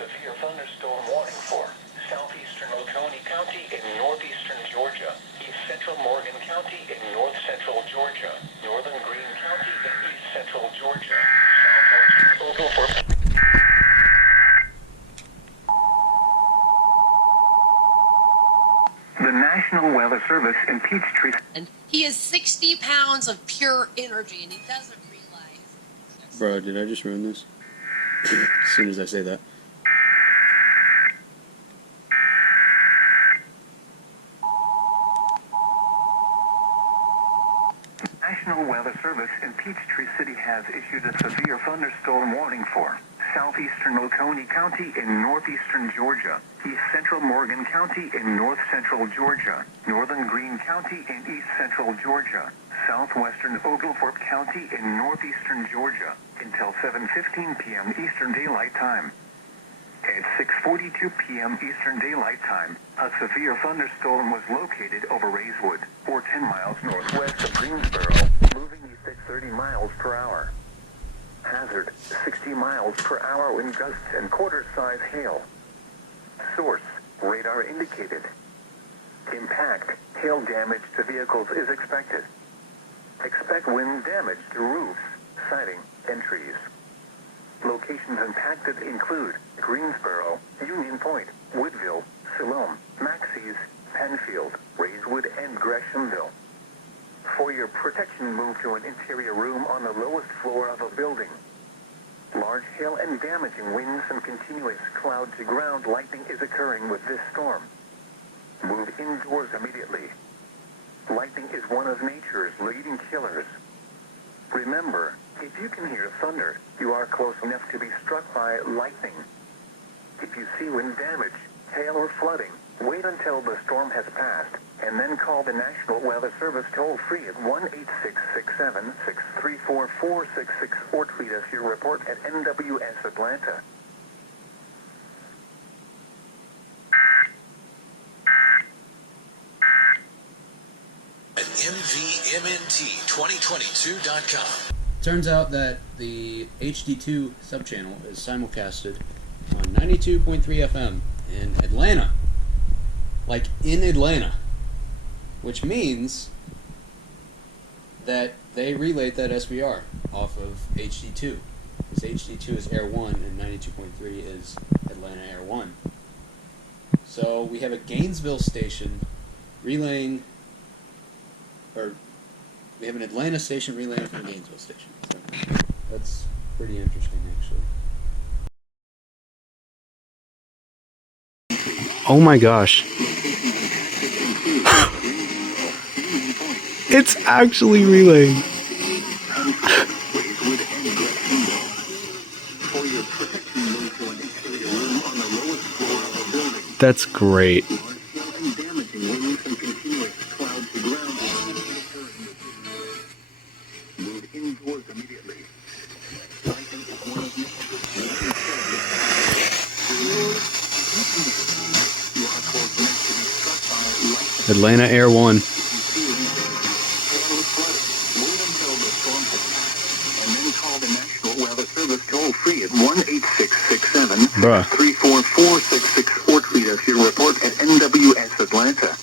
severe thunderstorm warning for southeastern Oconee County in northeastern Georgia, east central Morgan County in north central Georgia, northern Greene County in east central Georgia, southwestern Oglethorpe. The National Weather Service in Peachtree. And he is 60 pounds of pure energy, and he doesn't realize. Bro, did I just ruin this? As soon as I say that. National Weather Service in Peachtree City has issued a severe thunderstorm warning for southeastern Oconee County in northeastern Georgia, east central Morgan County in north central Georgia, northern Greene County in east central Georgia, southwestern Oglethorpe County in northeastern Georgia until 7:15 p.m. Eastern Daylight Time. At 6:42 p.m. Eastern Daylight Time, a severe thunderstorm was located over Racewood, or 10 miles northwest of Greensboro, moving east at 30 miles per hour. Hazard, 60 miles per hour wind gusts and quarter-size hail. Source, radar indicated. Impact, hail damage to vehicles is expected. Expect wind damage to roofs, siding, and trees. Locations impacted include Greensboro, Union Point, Woodville, Siloam, Maxey's, Penfield, Racewood, and Greshamville. For your protection, move to an interior room on the lowest floor of a building. Large hail and damaging winds and continuous cloud-to-ground lightning is occurring with this storm. Move indoors immediately. Lightning is one of nature's leading killers. Remember, if you can hear thunder, you are close enough to be struck by lightning. If you see wind damage, hail, or flooding, wait until the storm has passed, and then call the National Weather Service toll-free at 1-866-7-634-466 or tweet us your report at NWS Atlanta. At MVMNT2022.com. Turns out that the HD2 subchannel is simulcasted on 92.3 FM in Atlanta. Like in Atlanta. Which means that they relayed that SVR off of HD2. Because HD2 is Air 1 and 92.3 is Atlanta Air 1. So we have a Gainesville station relaying, or we have an Atlanta station relaying from a Gainesville station. So that's pretty interesting, actually. Oh my gosh. It's actually relaying. That's great. Atlanta Air 1. Toll-free at 1-866-7-344-466 or tweet us your report at NWS Atlanta.